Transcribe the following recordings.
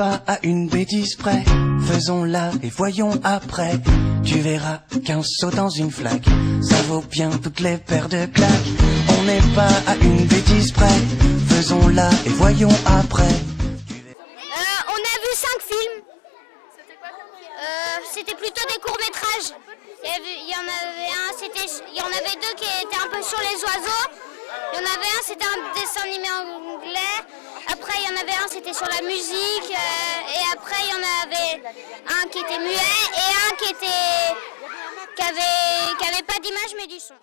pas à une bêtise près. Faisons-la et voyons après. Tu verras qu'un saut dans une flaque, ça vaut bien toutes les paires de claques. On n'est pas à une bêtise près. Faisons-la et voyons après. On a vu 5 films. C'était plutôt des courts-métrages. Il y en avait 2 qui étaient un peu sur les oiseaux. Il y en avait un, c'était un dessin animé anglais. Après, il y en avait un, c'était sur la musique. Et après, il y en avait un qui était muet et un qui avait pas d'image mais du son.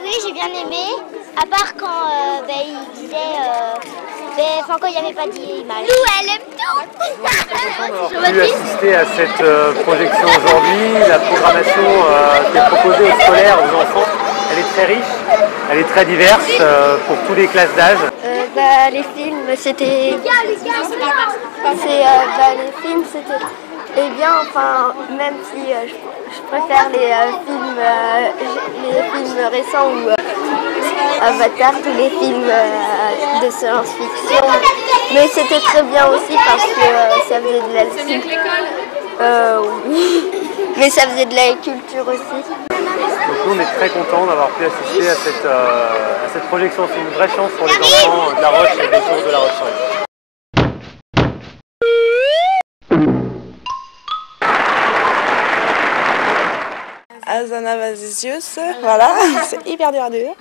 Oui, j'ai bien aimé, à part quand il disait, quand il n'y avait pas d'image. Lou, elle aime tout. On a pu assister à cette projection aujourd'hui. La programmation qui est proposée aux scolaires, aux enfants, elle est très riche, elle est très diverse pour toutes les classes d'âge. Les films, c'était... les films, c'était bien, enfin, même si je préfère les films récents ou Avatar, tous les films de science-fiction. Mais c'était très bien aussi parce que ça faisait de la... C'est mieux que l'école oui. Mais ça faisait de la culture aussi. Donc nous, on est très contents d'avoir pu assister à cette projection. C'est une vraie chance pour les enfants de La Roche et des tours de La Roche-sur-Yon. Azanavicius, voilà, c'est hyper dur à dire.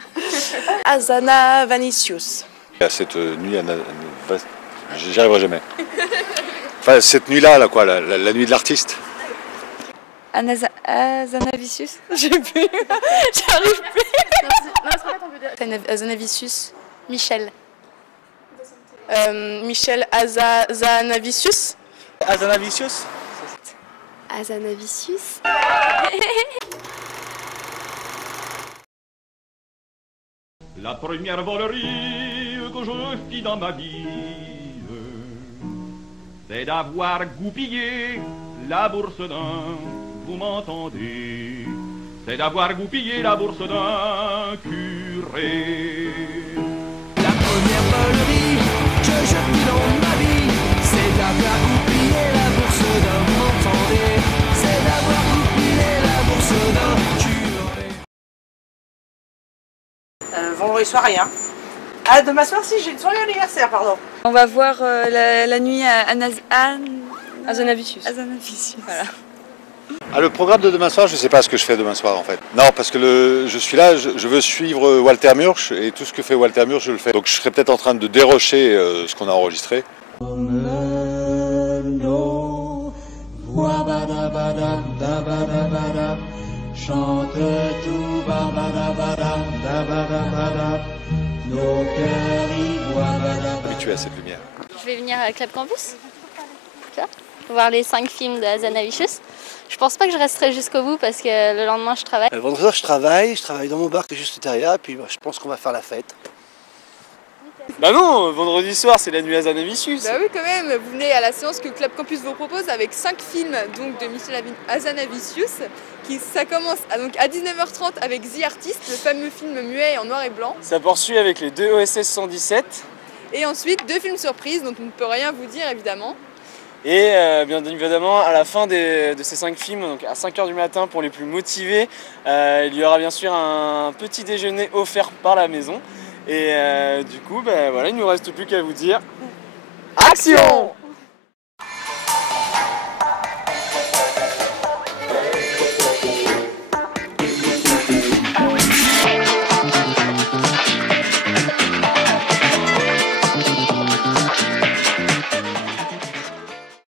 Azanavicius. À cette nuit, j'y arriverai jamais. Enfin, cette nuit-là, là, quoi, la nuit de l'artiste. Azanavicius, j'ai plus, j'arrive plus. Azanavicius, Michel. Michel Azanavicius. Azanavicius. Azanavicius. La première volerie que je fis dans ma vie, c'est d'avoir goupillé la bourse d'un, vous m'entendez, c'est d'avoir goupillé la bourse d'un curé. La première volerie que je fis dans ma vie, c'est d'avoir goupillé la bourse d'un, vous m'entendez, c'est d'avoir goupillé la bourse d'un curé. Vendredi soir, rien. Ah, demain soir, si, j'ai une soirée anniversaire, pardon. On va voir la nuit à Azanavicius. Voilà. Ah, le programme de demain soir, je ne sais pas ce que je fais demain soir en fait. Non, parce que je suis là, je veux suivre Walter Murch et tout ce que fait Walter Murch, je le fais. Donc je serais peut-être en train de dérocher ce qu'on a enregistré. Chante tout babadabada, dabadabada, nos cœurs y boivent. Habitué à cette lumière. Je vais venir à Club Campus, voir les 5 films de Azanavicius. Je pense pas que je resterai jusqu'au bout parce que le lendemain je travaille. Vendredi soir je travaille dans mon bar qui est juste derrière et puis je pense qu'on va faire la fête. Bah non, vendredi soir c'est la nuit Azanavicius. Bah oui quand même, vous venez à la séance que Club Campus vous propose avec 5 films donc, de Michel Azanavicius. Ça commence à 19h30 avec The Artist, le fameux film muet en noir et blanc. Ça poursuit avec les 2 OSS 117. Et ensuite 2 films surprises dont on ne peut rien vous dire évidemment. Et bien évidemment, à la fin de ces 5 films, donc à 5 h du matin pour les plus motivés, il y aura bien sûr un petit déjeuner offert par la maison. Et du coup, voilà, il ne nous reste plus qu'à vous dire... Action!